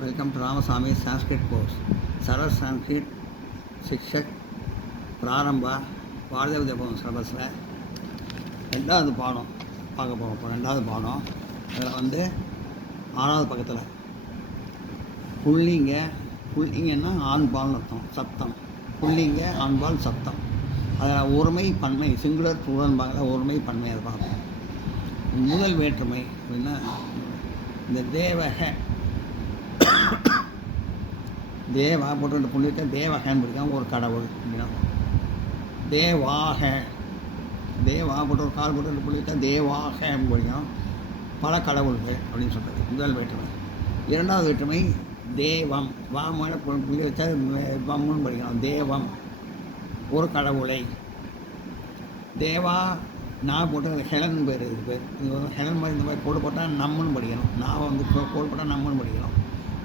Welcome to Ramaswamy Sanskrit course. Saras Sanskrit Shikshak Prarambha Bharatiya Vidya Bhavan சிலபஸில் ரெண்டாவது பாடம் பார்க்க போகிறோம். இப்போ ரெண்டாவது பாடம் அதில் ஆறாவது பக்கத்தில் புள்ளிங்கன்னா ஆண்பால் அர்த்தம், சத்தம். புள்ளிங்க ஆண்பால் சத்தம். அதில் ஒருமை பன்மை சிங்குலர் புலன்பாங்க, ஒருமை பன்மை அதை பார்ப்போம். முதல் வேற்றுமை அப்படின்னா இந்த தேவா போட்டு புள்ளிட்ட தேவகன்னு படிக்காம ஒரு கடவுள் அப்படின்னா தேவா போட்டு ஒரு கால் போட்டு புள்ளிட்ட தேவாக படிக்கணும் பல கடவுள்கள் அப்படின்னு சொல்கிறது முதல் வேற்றுமை. இரண்டாவது வேற்றுமை தேவம், வாமோட புள்ளி வச்சா வம்னு படிக்கணும். தேவம் ஒரு கடவுளை. தேவா நான் போட்டு ஹெலன் பேர், இது பேர் இது ஹெலன் மாதிரி இந்த மாதிரி கோடு போட்டால் நம்மன்னு படிக்கணும். நான் கோடு போட்டால் நம்மன்னு படிக்கணும்.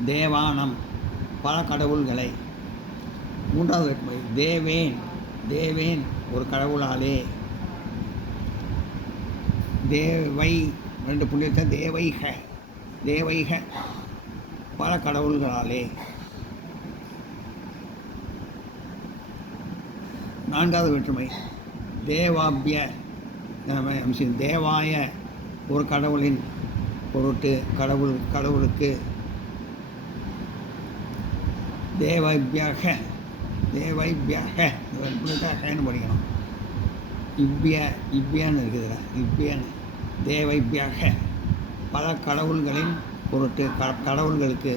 தேவானம் பல கடவுள்களை. மூன்றாவது வேற்றுமை தேவேன் ஒரு கடவுளாலே. தேவை ரெண்டு புள்ளி வச்சா தேவைக பல கடவுள்களாலே. நான்காவது வேற்றுமை தேவாய ஒரு கடவுளின் பொருட்டு கடவுளுக்கு. தேவைபியகன்னு படிக்கணும். இப்பியான்னு இருக்குதுல, இப்பியான்னு தேவைபியக பல கடவுள்களின் பொருட்டு கடவுள்களுக்கு.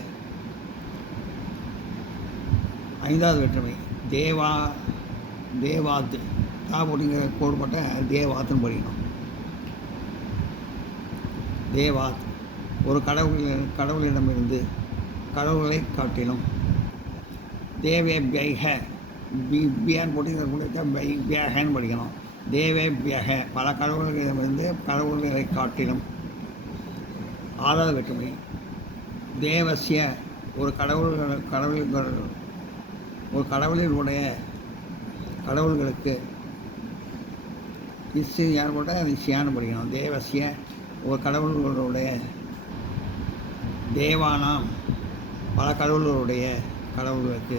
ஐந்தாவது வேற்றுமை தேவாத் தாபடிங்கிற கோடுபட்ட தேவாத்துன்னு படிக்கணும். தேவாத் ஒரு கடவுளிடமிருந்து கடவுளை காட்டிலும். தேவேபியன்னு போட்டு படிக்கணும். தேவேபியக பல கடவுள்களிடமிருந்து கடவுள்களை காட்டிலும். ஆறாவது வேற்றுமை தேவசிய ஒரு கடவுளினுடைய கடவுள்களுக்கு. இஸ்ஸு யார் போட்டால் அது சியான்னு படிக்கணும். தேவசிய ஒரு கடவுள்களுடைய. தேவானாம் பல கடவுள்களுக்கு.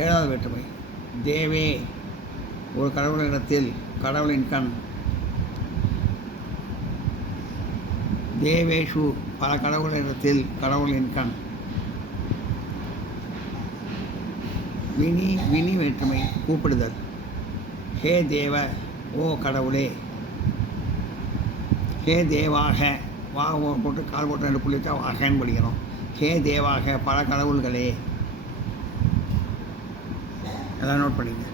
ஏழாவது வேற்றுமை தேவே ஒரு கடவுளிடத்தில் கடவுளின் கண். தேவேஷு பல கடவுளிடத்தில் கடவுளின் கண். வினி வேற்றுமை கூப்பிடுதல். ஹே தேவ ஓ கடவுளே. ஹே தேவாக வா போட்டு கால் போட்டு ரெண்டு புள்ளி வச்சா வாகன்னு படிக்கணும். ஹே தேவாக பல கடவுள்களே. எல்லாம் நோட் பண்ணிங்க.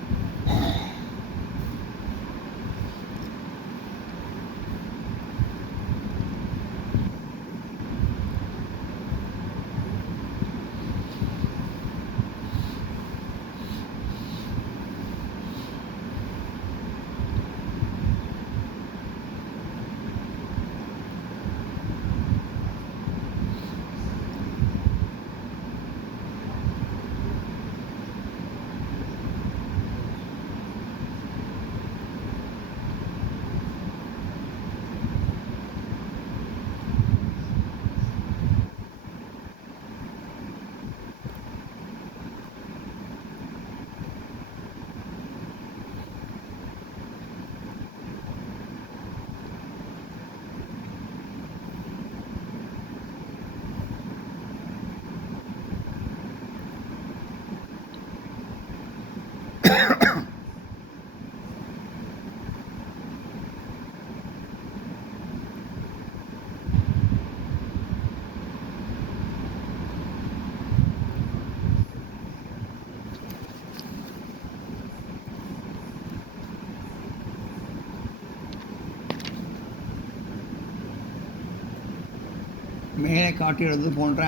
மேலே காட்டியுள்ளது போன்ற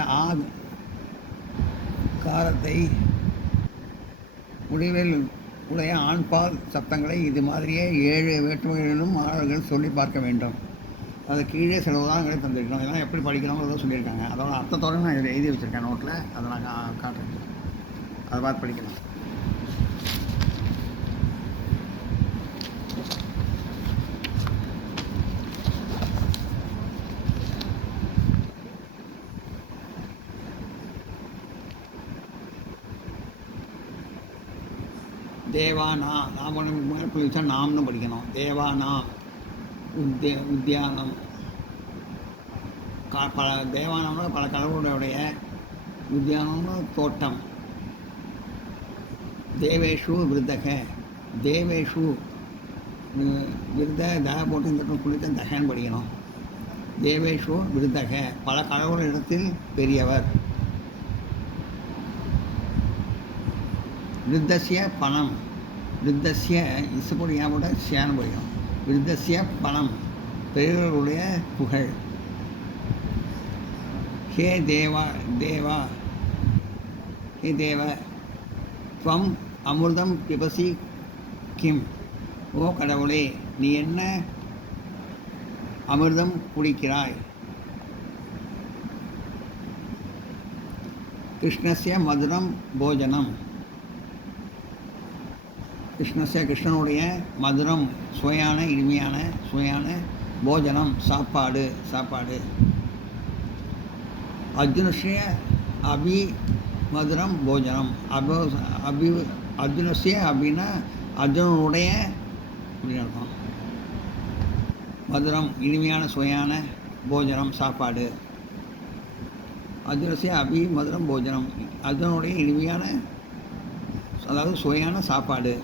காரத்தை முடிவில் உடைய ஆண்பால் சத்தங்களை இது மாதிரியே 7 வேற்றுமைகளிலும் மாணவர்கள் சொல்லி பார்க்க வேண்டும். அது கீழே சில உதாரணங்களை தந்திருக்கணும். இதெல்லாம் எப்படி படிக்கணுங்கிறத சொல்லியிருக்காங்க. அதோட அர்த்தத்தோடு நான் இதில் எழுதி வச்சுருக்கேன் நோட்டில். அதை நான் காட்டுறேன், அதை பார்த்து படிக்கலாம். தேவானா நாம் மேலே புள்ளி வச்சா நாம்னு படிக்கணும். தேவானா உத்தியானம் பல தேவானம்னா பல கடவுளுடைய உத்தியானம்னு தோட்டம். தேவேஷு விருத்தக தேவேஷு விருத தக போட்டு இந்த புள்ளித்த தகன்னு படிக்கணும். தேவேஷு விருத்தக பல கடவுளிடத்தில் பெரியவர். விருத்தசிய பணம் விருத்தசிய இசுப்படி ஏன் போட்ட சேன்னு படிக்கணும். விருத்தசிய பணம் பெரியவர்களுடைய புகழ். ஹே தேவா தேவா ஹே தேவ துவம் அமிர்தம் பிபசி கிம் ஓ கடவுளே நீ என்ன அமிர்தம் குடிக்கிறாய். கிருஷ்ணஸ்ய மதுரம் போஜனம் கிருஷ்ணனுடைய மதுரம் சுவையான இனிமையான சுவையான போஜனம் சாப்பாடு. அர்ஜுனஸ்ய அபி மதுரம் போஜனம் அர்ஜுனஸ்ய அப்படின்னா அர்ஜுனனுடைய அப்படின்னு அர்த்தம். மதுரம் இனிமையான சுவையான போஜனம் சாப்பாடு. அர்ஜுனஸ்ய அபி மதுரம் போஜனம் அர்ஜுனனுடைய இனிமையான அதாவது சுவையான சாப்பாடு.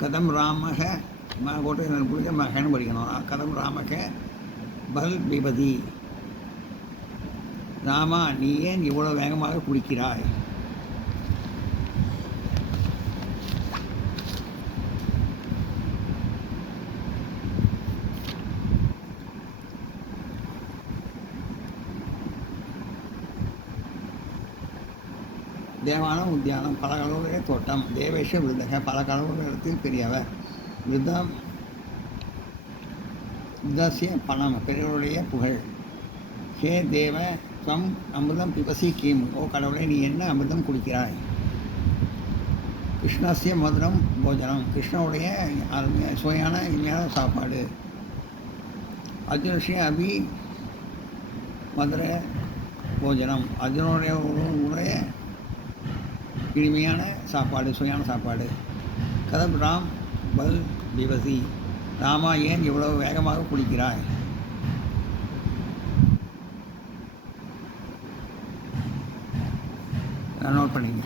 கதம் ராமக போட்டு பிடிச்ச மகன் படிக்கணும். கதம் ராமக பல் பிபதி ராமா நீ ஏன் இவ்வளோ வேகமாக குடிக்கிறாய். தேவானம் உத்தியானம் பல கடவுளுடைய தோட்டம். தேவேஷ விருதக பல கடவுளிடத்தில் பெரியவர். விருதசிய பணம் பெரியவருடைய புகழ். ஹே தேவ துவம் அமிர்தம் பிபசி கீம் ஓ கடவுளை நீ என்ன அமிர்தம் குடிக்கிறாய். கிருஷ்ணஸ்ய மதுரம் போஜனம் கிருஷ்ணனுடைய சுவையான இனிமையான சாப்பாடு. அர்ஜுனஸ்ய அபி மதுர போஜனம் அர்ஜுனனுடைய இனிமையான சாப்பாடு சுவையான சாப்பாடு. கதம் ராம் பல் பிபசி ராமா ஏன் இவ்வளவு வேகமாக குடிக்கிறாய். நோட் பண்ணிங்க.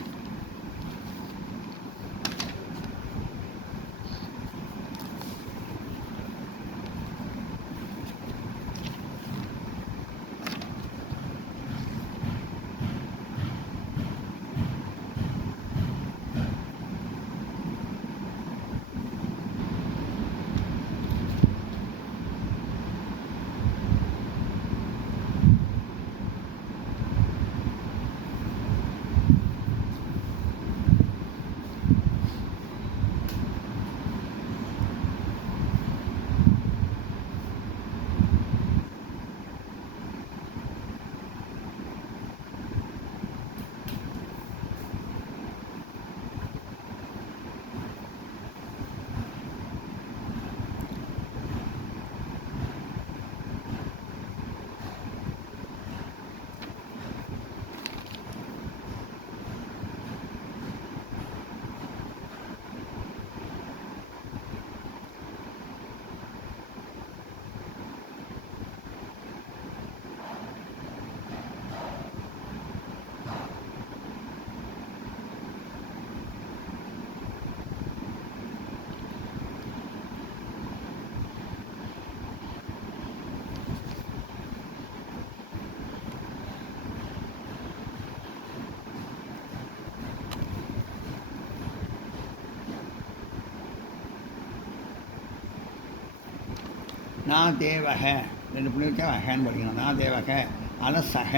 நான் தேவக ரெண்டு புள்ளி வச்சா அகன்னு படிக்கணும். நான் தேவக அலசக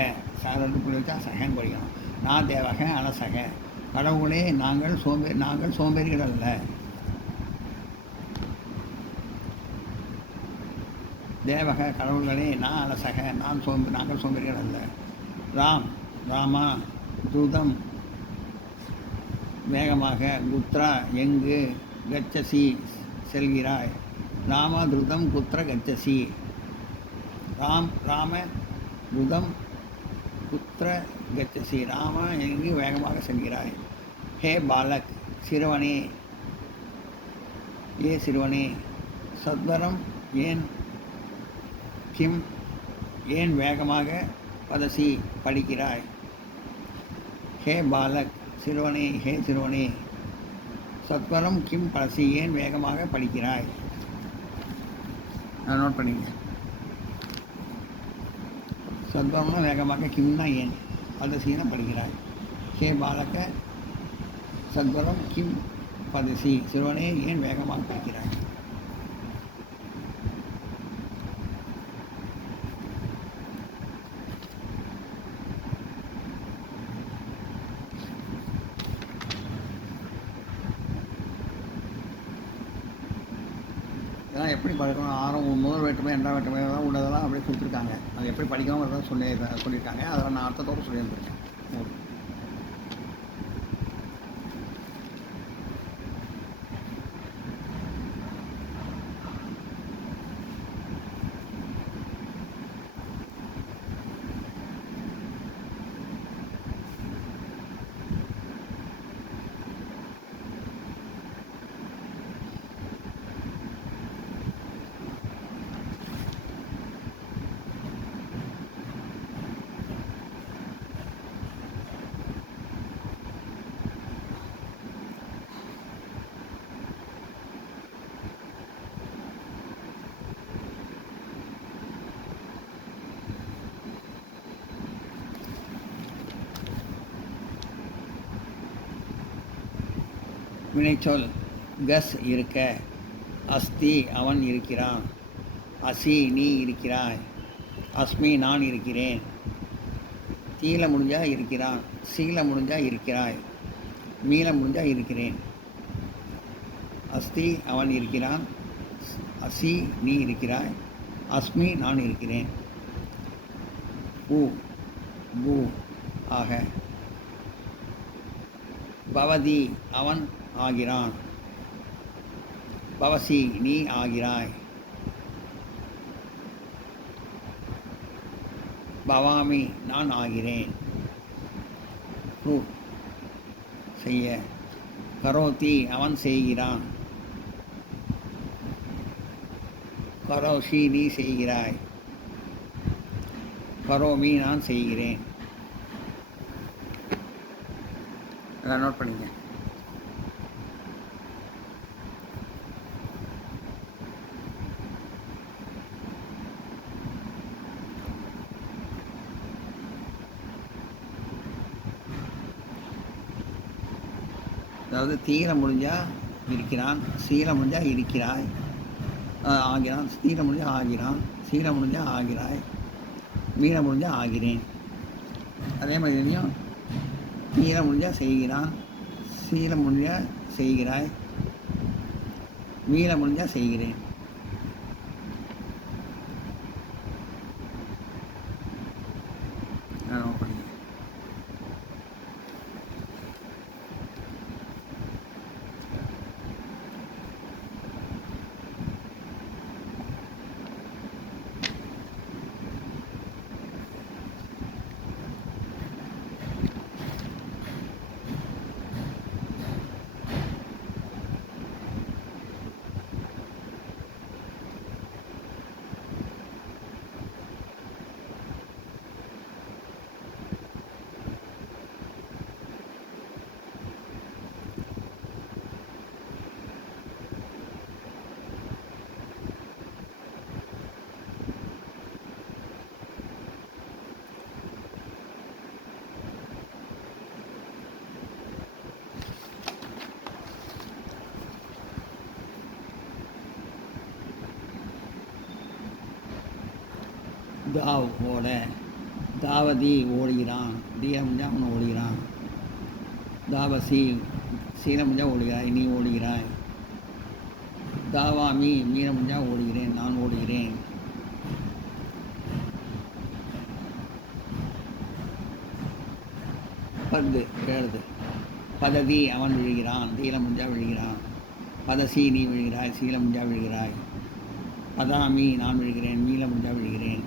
ரெண்டு புள்ளி வச்சா சகன்னு படிக்கணும். நான் தேவக அலசக கடவுளே நாங்கள் சோம்பேறிகள் அல்ல. தேவக கடவுள்களே நான் அலசக நாங்கள் சோம்பேறிகள் அல்ல. ராமா துருதம் வேகமாக குத்ரா எங்கு கச்சசி செல்கிறாய். ராமா துருதம் குத்ர கச்சசி ராம புதம் புத்திர கச்சசி. ராம எங்கு வேகமாக செல்கிறாய். ஹே பாலக், சிறுவனே, ஏ சிறுவனே. சத்வரம், ஏன். கிம், ஏன் வேகமாக. பதசி, படிக்கிறாய். ஹே பாலக், சிறுவனே, ஹே சிறுவனே. சத்வரம் கிம் பதசி, ஏன் வேகமாக படிக்கிறாய். நோட் பண்ணிங்க. சத்வரம்னா வேகமாக, கிம்னா ஏன், பதசினா படிக்கிறாய். ஹே பாலக சத்வரம் கிம் பதசி, சிறுவனே ஏன் வேகமாக படிக்கிறாய். இதெல்லாம் எப்படி படிக்கணும், முதல் வேற்றுமை ரெண்டாம் வேற்றுமை தான் உள்ளதெல்லாம் அப்படியே கொடுத்துருக்காங்க. அது எப்படி படிக்கணுங்கிறத சொல்லியிருக்காங்க. அதெல்லாம் நான் அர்த்தத்தோடு சொல்லியிருந்திருக்கேன். வினைச்சொல் கஸ் இருக்க, அஸ்தி அவன் இருக்கிறான், அசி நீ இருக்கிறாய், அஸ்மி நான் இருக்கிறேன், தீல முடிஞ்சா இருக்கிறான், சீல முடிஞ்சா இருக்கிறாய், மீள முடிஞ்சா இருக்கிறேன். அஸ்தி அவன் இருக்கிறான், அசி நீ இருக்கிறாய், அஸ்மி நான் இருக்கிறேன். பூ பூ ஆக. பவதி அவன் ஆகிறான், பவசி நீ ஆகிறாய், பவாமி நான் ஆகிறேன். செய்ய. கரோதி அவன் செய்கிறான், கரோஷி நீ செய்கிறாய், கரோமி நான் செய்கிறேன். எல்லாம் நோட் பண்ணிங்க. அதாவது தீர முடிஞ்சால் இருக்கிறான், சீல முடிஞ்சால் இருக்கிறாய், ஆகிறான், தீர முடிஞ்சால் ஆகிறான், சீல முடிஞ்சால் ஆகிறாய், மீள முடிஞ்சால் ஆகிறேன். அதே மாதிரி இதையும் தீர முடிஞ்சால் செய்கிறான், சீல முடிஞ்சால் செய்கிறாய், மீள முடிஞ்சால் செய்கிறேன். தாவ் ஓட, தாவதி ஓடுகிறான், தீர முடிஞ்சால் அவன் ஓடுகிறான், தாவசி சீல முடிஞ்சால் ஓடுகிறாய், நீ ஓடுகிறாய், தாவாமி மீற முடிஞ்சால் ஓடுகிறேன், நான் ஓடுகிறேன். பது எழுது. பதவி அவன் விழுகிறான், தீல முடிஞ்சால் விழுகிறான், பதசி நீ விழுகிறாய், சீல முடிஞ்சால் விழுகிறாய், பதாமி நான் விழுகிறேன், மீள முடிஞ்சால் விழுகிறேன்.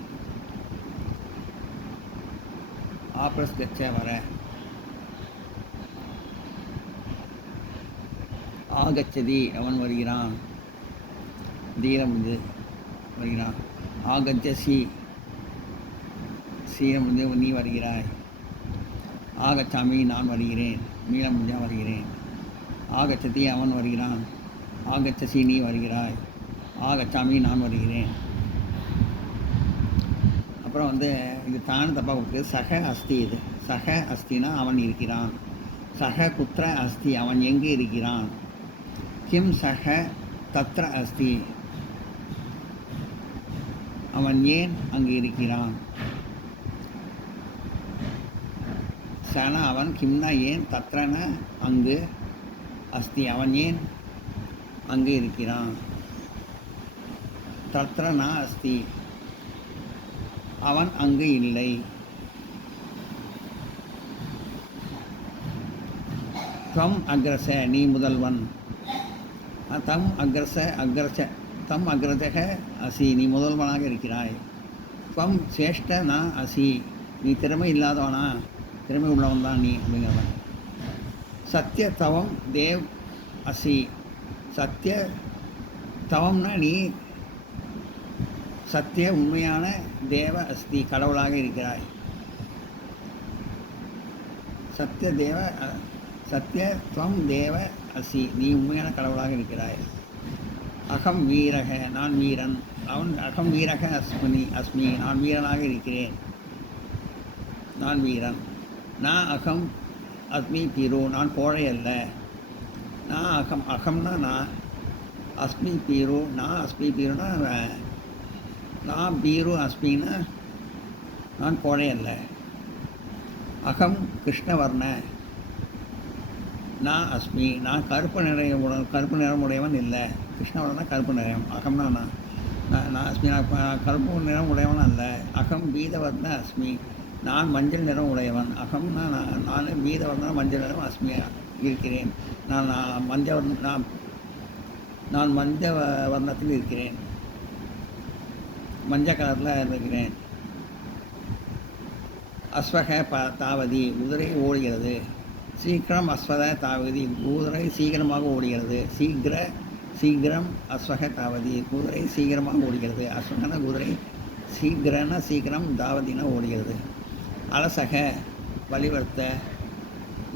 ஆப்ரஸ் கச்ச வர, ஆகச்சதி அவன் வருகிறான், தீரம் வந்து வருகிறான். ஆகச்சசி சீரம் வந்து நீ வருகிறாய். ஆகச்சாமி நான் வருகிறேன், மீளம் முடிஞ்சா வருகிறேன். ஆகச்சதி அவன் வருகிறான், ஆகச்சசி நீ வருகிறாய். ஆகச்சாமி நான் வருகிறேன். அப்புறம் வந்து இது தானே தப்பாக கொடுக்குது. சக அஸ்தி, இது சக அஸ்தினா அவன் இருக்கிறான். சக குத்திர அஸ்தி அவன் எங்கே இருக்கிறான். கிம் சக தத்ர அஸ்தி அவன் ஏன் அங்கு இருக்கிறான். சன அவன், கிம்னா ஏன், தத்ரன அங்கு, அஸ்தி அவன் ஏன் அங்கு இருக்கிறான். தத்ரனா அஸ்தி அவன் அங்கு இல்லை. தம் அக்ரச நீ முதல்வன். தம் அக்ரச அக்ரச தம் அக்ரஜக அசி நீ முதல்வனாக இருக்கிறாய். தம் சேஷ்ட நா அசி நீ திறமை இல்லாதவனா, திறமை உள்ளவன் தான் நீ அப்படிங்கிறவன். சத்திய தவம் தேவ் அசி சத்திய தவம்னா நீ சத்திய உண்மையான தேவ அஸ்தி கடவுளாக இருக்கிறாய். சத்திய தேவ சத்திய துவம் தேவ அசி நீ உண்மையான கடவுளாக இருக்கிறாய். அகம் வீரக நான் வீரன். அவன் அகம் வீரக அஸ்மி நான் வீரனாக இருக்கிறேன், நான் வீரன். நான் அகம் அஸ்மி பீரு நான் கோழை அல்ல. நான் அகம் அகம்னா நான், அஸ்மி பீரு நான் அஸ்மி பீருனா நான் பீரு அஸ்மின்னா நான் கோழை அல்ல. அகம் கிருஷ்ணவர்ண நான் அஸ்மி நான் கருப்பு நிறமுடையவன் இல்லை. கிருஷ்ணவர்ணா கருப்பு நிறம், அகம்னா நான் அஸ்மி நான் கருப்பு நிறம் உடையவன் அல்ல. அகம் பீதவர்ண அஸ்மி நான் மஞ்சள் நிறம் உடையவன். அகம்னா நான் பீதவர்ண மஞ்சள் நிறம் அஸ்மி இருக்கிறேன். நான் மஞ்ச வர்ணத்தில் இருக்கிறேன், மஞ்சள் கலரில் இருக்கிறேன். அஸ்வக தாவதி குதிரை ஓடுகிறது. சீக்கிரம் அஸ்வத தாவதி குதிரை சீக்கிரமாக ஓடுகிறது. சீக்கிரம் அஸ்வக தாவதி குதிரை சீக்கிரமாக ஓடுகிறது. அஸ்வகன குதிரை, சீக்கிரன சீக்கிரம், தாவதினா ஓடுகிறது. அலசக வலிவர்த்த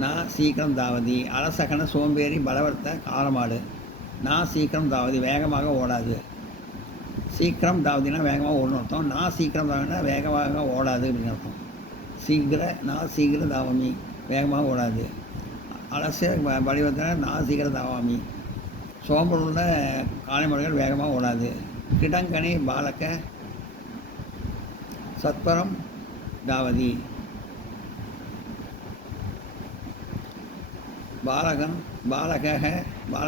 நான் சீக்கிரம் தாவதி. அலசகன சோம்பேறி, பலவர்த்த காலமாடு. நான் சீக்கிரம் தாவதி வேகமாக ஓடாது. சீக்கிரம் தாவதினா வேகமாக ஓடணும் அர்த்தம். நான் சீக்கிரம் தாவதினா வேகமாக ஓடாது அப்படின்னு அர்த்தம். நான் சீக்கிரம் தாவாமி வேகமாக ஓடாது. அலச வடிவத்தினா நான் சீக்கிரம் தாவாமி சோம்பல் உள்ள காளை மாடுகள் வேகமாக ஓடாது. கிடங்கனி பாலக சத்வரம் தாவதி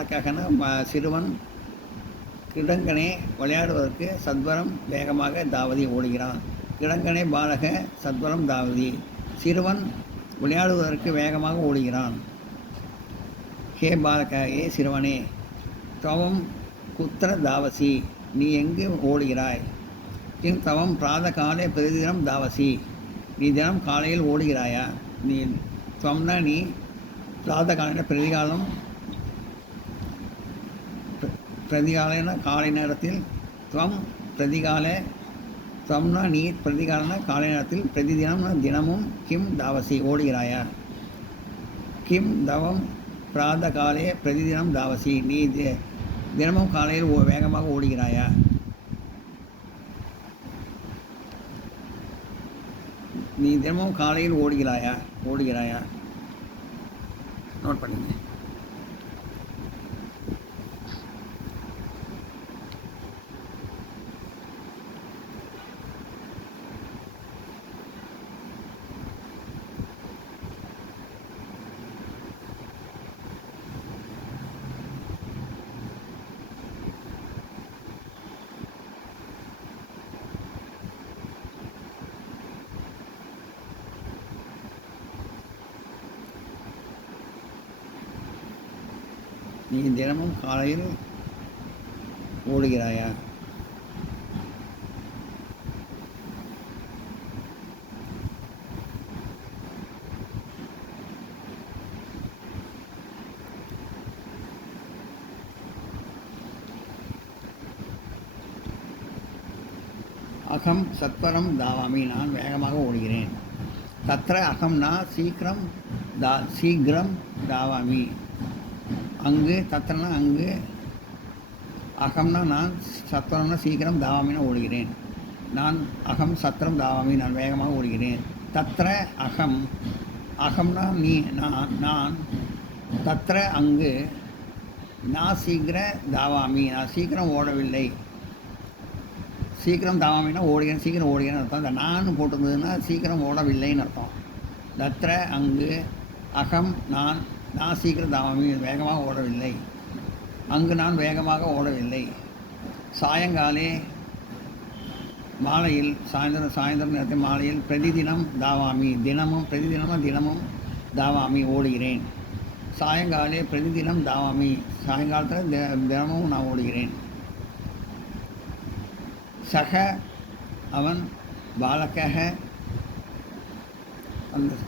பாலகன சிறுவன். கிடங்கனே விளையாடுவதற்கு சத்வரம் வேகமாக தாவதி ஓடுகிறான். கிடங்கனே பாலக சத்வரம் தாவதி சிறுவன் விளையாடுவதற்கு வேகமாக ஓடுகிறான். ஹே பாலக ஏ சிறுவனே, தவம் குத்திர தாவசி நீ எங்கு ஓடுகிறாய். கிம் தவம் பிராத காலே பிரதிதினம் தாவசி நீ தினம் காலையில் ஓடுகிறாயா. நீ துவம்னா நீ, பிராத காலையில் பிரதிகாலைனா காலை நேரத்தில், துவம் பிரதிகாலை துவம்னா நீ, பிரதிகாலனா காலை நேரத்தில், பிரதிதினம்னா தினமும், கிம் தாவசி ஓடுகிறாயா. கிம் தவம் பிராத காலே பிரதிதினம் தாவசி நீ தினமும் காலையில் வேகமாக ஓடுகிறாயா. நீ தினமும் காலையில் ஓடுகிறாயா. நோட் பண்ணுங்க. நீ தினமும் காலையில் ஓடுகிறாயா. அகம் சத்வரம் தாவாமி, நான் வேகமாக ஓடுகிறேன். தத்ர அகம்னா சீக்கிரம், சீக்கிரம் தாவாமி, அங்கு, தத்ரனா அங்கு, அகம்னா நான், சத்வரம்னா சீக்கிரம், தாவாமினா ஓடுகிறேன். நான் அகம் சத்திரம் தாவாமி, நான் வேகமாக ஓடுகிறேன். தத்ர அகம், அகம்னா நீ, நான், தத்ர அங்கு, நான் சீக்கிர தாவாமி, நான் சீக்கிரம் ஓடவில்லை. சீக்கிரம் தாவாமின்னா ஓடுகிறேன், சீக்கிரம் ஓடுகிறேன்னு அர்த்தம். இந்த நான் போட்டிருந்ததுன்னா சீக்கிரம் ஓடவில்லைன்னு அர்த்தம். தத்ர அங்கு, அகம் நான், நான் சீக்கிரம் தாவாமி, வேகமாக ஓடவில்லை. அங்கு நான் வேகமாக ஓடவில்லை. சாயங்காலே, மாலையில், சாயந்தரம் நேரத்தில் மாலையில், பிரதிதினம் தாவாமி, தினமும், தினமும் தாவாமி ஓடுகிறேன். சாயங்காலே பிரதிதினம் தாவாமி, சாயங்காலத்தில் தினமும் நான் ஓடுகிறேன். சக அவன், பாலகக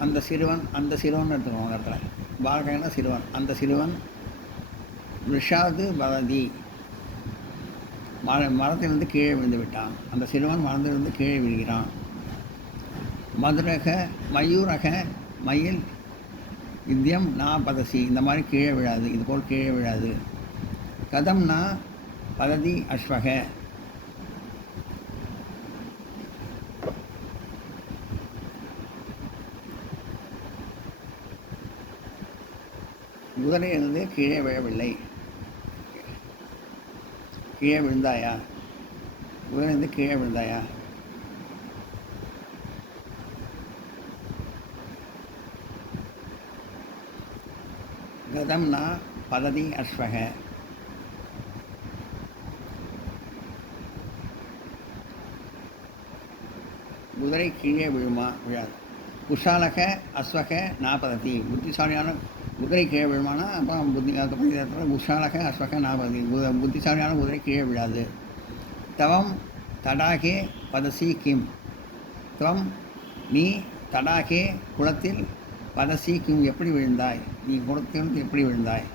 அந்த சிறுவன், எடுத்துக்கணும் அந்த இடத்துல. பாலகன்னா சிறுவன், அந்த சிறுவன். விஷாது பவதி, மரத்திலிருந்து கீழே விழுந்து விட்டான். அந்த சிறுவன் மரத்திலிருந்து கீழே விழுகிறான். மதுரக மயூரக, மயில். வித்யம் நா பதசி, இந்த மாதிரி கீழே விழாது, இதுபோல் கீழே விழாது. கதம்னா பததி அஸ்வக, குதிரையிலிருந்து கீழே விழவில்லை. கீழே விழுந்தாயா, குதிரையிலிருந்து கீழே விழுந்தாயா. கதம்னா பததி அஸ்வக, குதிரை கீழே விழுமா, விழாது. குஷாலக அஸ்வக நாபததி, புத்திசாலியான குதிரை கீழே விழுமானா அப்புறம் அதுக்கப்புறம் குஷாலக அஸ்வக நாபததி, புத்திசாலியான குதிரை கீழே விழாது. தவம் தடாகே பதசி கிம், துவம் நீ, தடாகே குளத்தில், பதசி கிம் எப்படி விழுந்தாய், நீ குளத்திலிருந்து எப்படி விழுந்தாய்.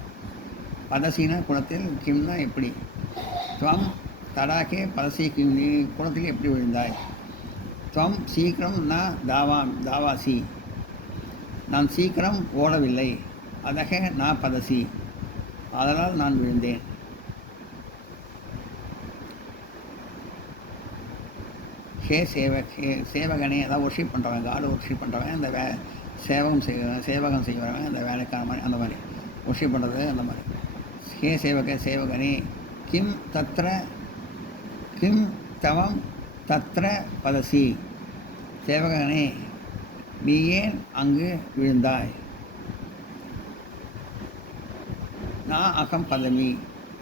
பதசினா குளத்தில், கிம்னா எப்படி. துவம் தடாகே பதசி கிம், நீ குளத்தில் எப்படி விழுந்தாய். துவம் சீக்கிரம் நான் தாவாசி, நான் சீக்கிரம் ஓடவில்லை. அதக நான் பதசி, அதனால் நான் விழுந்தேன். ஹே சேவகனே, அதாவது ஒர்ஷிப் பண்ணுறவன், காடு ஒர்ஷிப் பண்ணுறவன், அந்த சேவகம் செய்வவன், அந்த வேலைக்கான மாதிரி, அந்த மாதிரி ஒர்ஷிப் பண்ணுறது அந்த மாதிரி. ஹே சேவகனே, கிம் தத்ர, கிம் தவம் தத்ர பதசி, சேவகனே நீ ஏன் அங்கு விழுந்தாய். நான் அகம் பதமி,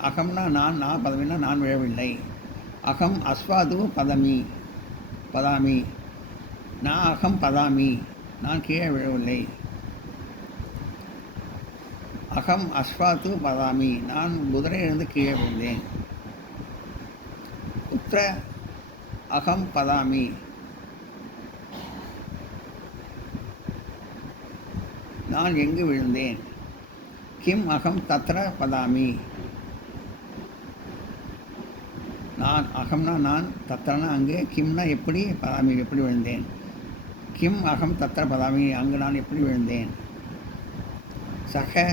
அகம்னா நான் பதமின்னா நான் விழவில்லை. அகம் அஸ்வாது பதாமி, நான் அகம் பதாமி, நான் கீழே விழவில்லை. அகம் அஸ்வாத்து பதாமி, நான் குதிரையிலிருந்து கீழே விழுந்தேன். உத்திர அகம் பதாமி, நான் எங்கு விழுந்தேன். கிம் அகம் தத்ர பதாமி, நான் அகம்னா நான், தத்ரனா அங்கு, கிம்னா எப்படி, பதாமி எப்படி விழுந்தேன். கிம் அகம் தத்ர பதாமி, அங்கு நான் எப்படி விழுந்தேன். சக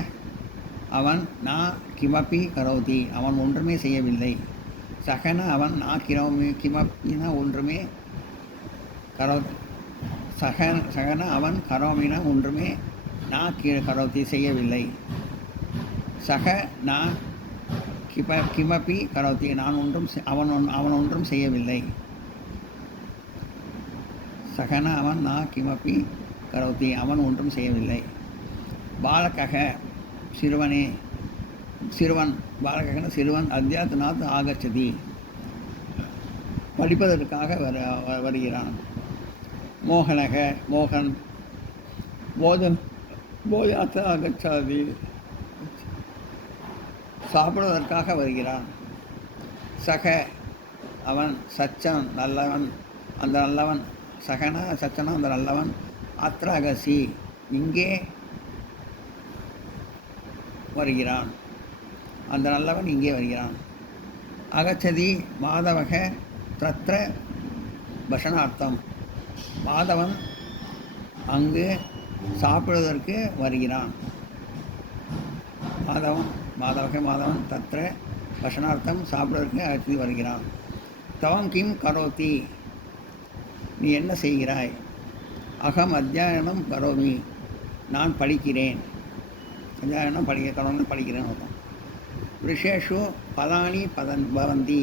அவன், நான் கிமப்பி கரோதி, அவன் ஒன்றுமே செய்யவில்லை. சகன அவன், நான் கிமப்பினா ஒன்றுமே, சகன அவன், கரோமினா ஒன்றுமே, நான் கரோதி செய்யவில்லை. சக நான் கிமப்பி கரோதி, நான் ஒன்றும் அவன் ஒன்றும் செய்யவில்லை. சகன அவன், நான் கிமப்பி கரோதி, அவன் ஒன்றும் செய்யவில்லை. பாலகக சிறுவன், பாலகன சிறுவன், அத்தியாத்னாத் ஆகச்சதி, படிப்பதற்காக வருகிறான். மோகன் போயாத்த ஆகச்சாதி, சாப்பிடுவதற்காக வருகிறான். சக அவன், சச்சன் நல்லவன், அந்த நல்லவன். சகனா சச்சனா அந்த நல்லவன். அத்ராகசி இங்கே வருகிறான், அந்த நல்லவன் இங்கே வருகிறான். அகச்சதி மாதவக தத்ர பஷனார்த்தம் மாதவன் அங்கு சாப்பிடுவதற்கு வருகிறான். மாதவன் தத்ர பஷனார்த்தம் சாப்பிடுவதற்கு அழைத்து வருகிறான். தவம் கிம் கரோதி நீ என்ன செய்கிறாய்? அகம் அத்தியாயனம் கரோமி நான் படிக்கிறேன். அத்தியாயனம் படிக்கிறேன் அர்த்தம். விஷேஷு பலானி பவந்தி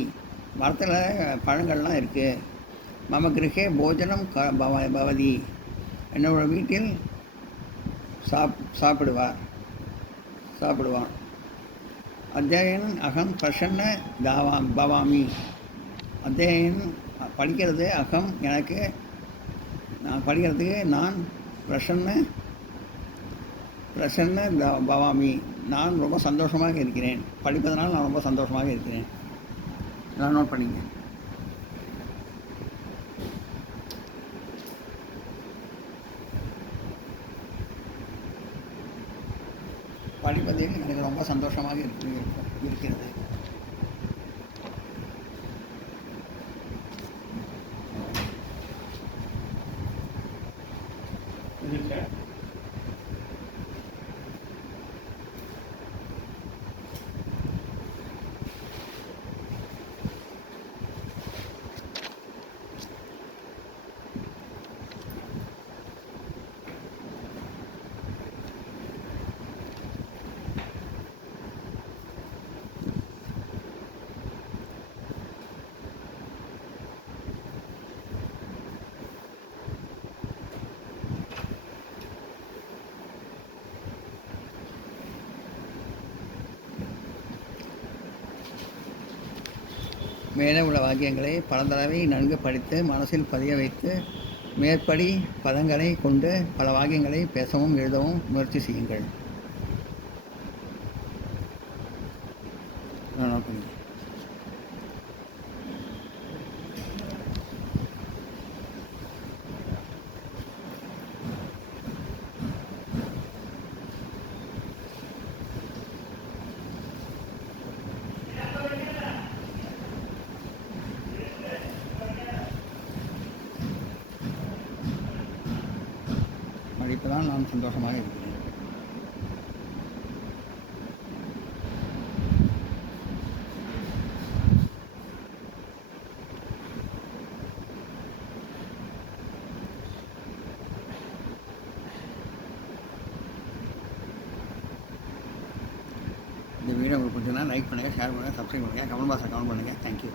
மரத்தில் பழங்கள்லாம் இருக்குது. மம கிரகே போஜனம் பவதி என்னோட வீட்டில் சாப்பிடுவான். அத்தியாயன் அகம் பிரசன்ன பவாமி அத்தியாயன் படிக்கிறது அகம் எனக்கு நான் படிக்கிறதுக்கு நான் பிரசன்ன பவாமி நான் ரொம்ப சந்தோஷமாக இருக்கிறேன். படிப்பதனால் நான் ரொம்ப சந்தோஷமாக இருக்கிறேன். நான் நோட் பண்ணிங்க. படிப்பதில் எனக்கு ரொம்ப சந்தோஷமாக இருக்கிறது. மேலே உள்ள வாக்கியங்களை பல தடவை நன்கு படித்து மனசில் பதிய வைத்து மேற்படி பதங்களை கொண்டு பல வாக்கியங்களை பேசவும் எழுதவும் முயற்சி செய்யுங்கள். படிப்பதால் நான் சந்தோஷமாக இருக்கிறேன். இந்த வீடியோ உங்களுக்கு பிடிச்சதுன்னா லைக் பண்ணுங்கள், ஷேர் பண்ணுங்கள், சப்ஸ்கிரைப் பண்ணுங்கள், கமெண்ட் பாக்ஸில் கமெண்ட் பண்ணுங்கள். தேங்க்யூ.